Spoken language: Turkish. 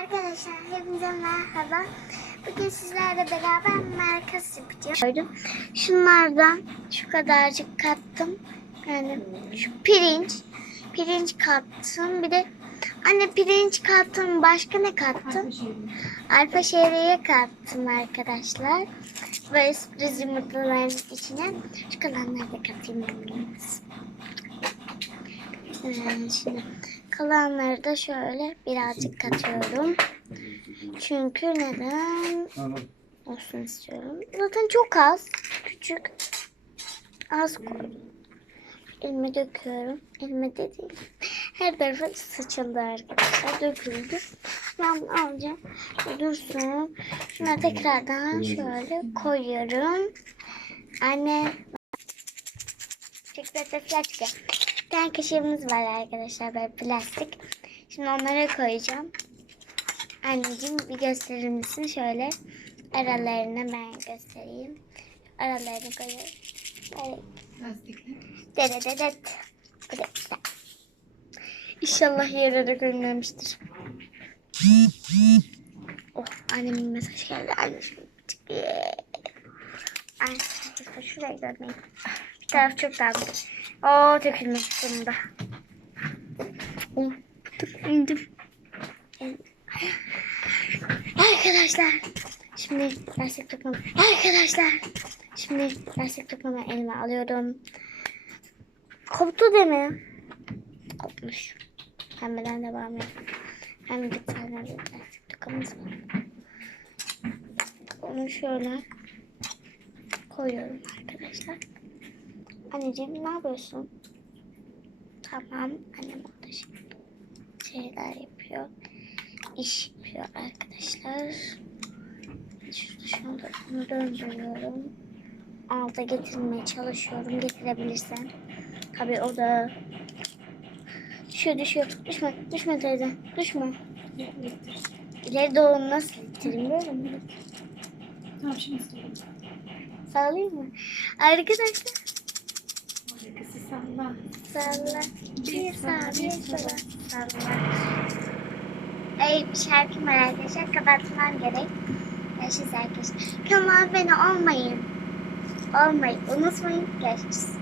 Arkadaşlar hepinize merhaba. Bugün sizlerle beraber markas yapacağım. Şunlardan şu kadarcık kattım. Yani şu pirinç. Pirinç kattım. Bir de anne pirinç kattım. Başka ne kattım? Alfa şehriye kattım arkadaşlar. Böyle sürpriz yumurtaların içine. Şu kalanları da katayım. Ee, şimdi kalanları da şöyle birazcık katıyorum. Çünkü neden olsun istiyorum. Zaten çok az. Küçük. Az koydum. Elime döküyorum. Elime de değil. Her tarafa sıçıldı arkadaşlar. Döküldü. Ben alacağım. Dursun. Şuna tekrardan şöyle koyuyorum. Anne. Çikolata flaçka. Bir tane kaşığımız var arkadaşlar böyle plastik. Şimdi onlara koyacağım. Anneciğim bir gösterir misin? Şöyle aralarını ben göstereyim. Aralarını koyuyorum. Evet. Dedededet. Dedet. İnşallah yere de görünmemiştir. Oh annemin mesaj geldi. Anneciğim. Ay, şuraya görmeyin. Bir taraf çok dağılmış. Oo dökülmek sonunda. Oh, indim. Arkadaşlar. Şimdi lastik toplama. Arkadaşlar. Şimdi lastik toplama elime alıyorum. Koptu değil mi? Kopmuş. Pembeden devam edelim. Hem bir tane de lastik tokamız var. Onu şöyle koyuyorum arkadaşlar. Anneciğim ne yapıyorsun? Tamam. Annem orada şeyler yapıyor. İş yapıyor arkadaşlar. Şurada şunu da bunu döndürüyorum. Alta getirmeye çalışıyorum. Getirebilirsem. Tabii o da düşüyor düşüyor. Düşme düşme teyze. Düşme. İleri doğru nasıl getireyim böyle mi? Tamam şimdi söyleyeyim. Sağlayayım mı? Arkadaşlar salla. Salla. Bir sağ bir sola. Salla. Ey bir şarkım var arkadaşlar. Kapatmam gerek. Görüşürüz arkadaşlar. Kanalıma abone olmayın. Olmayı unutmayın. Görüşürüz.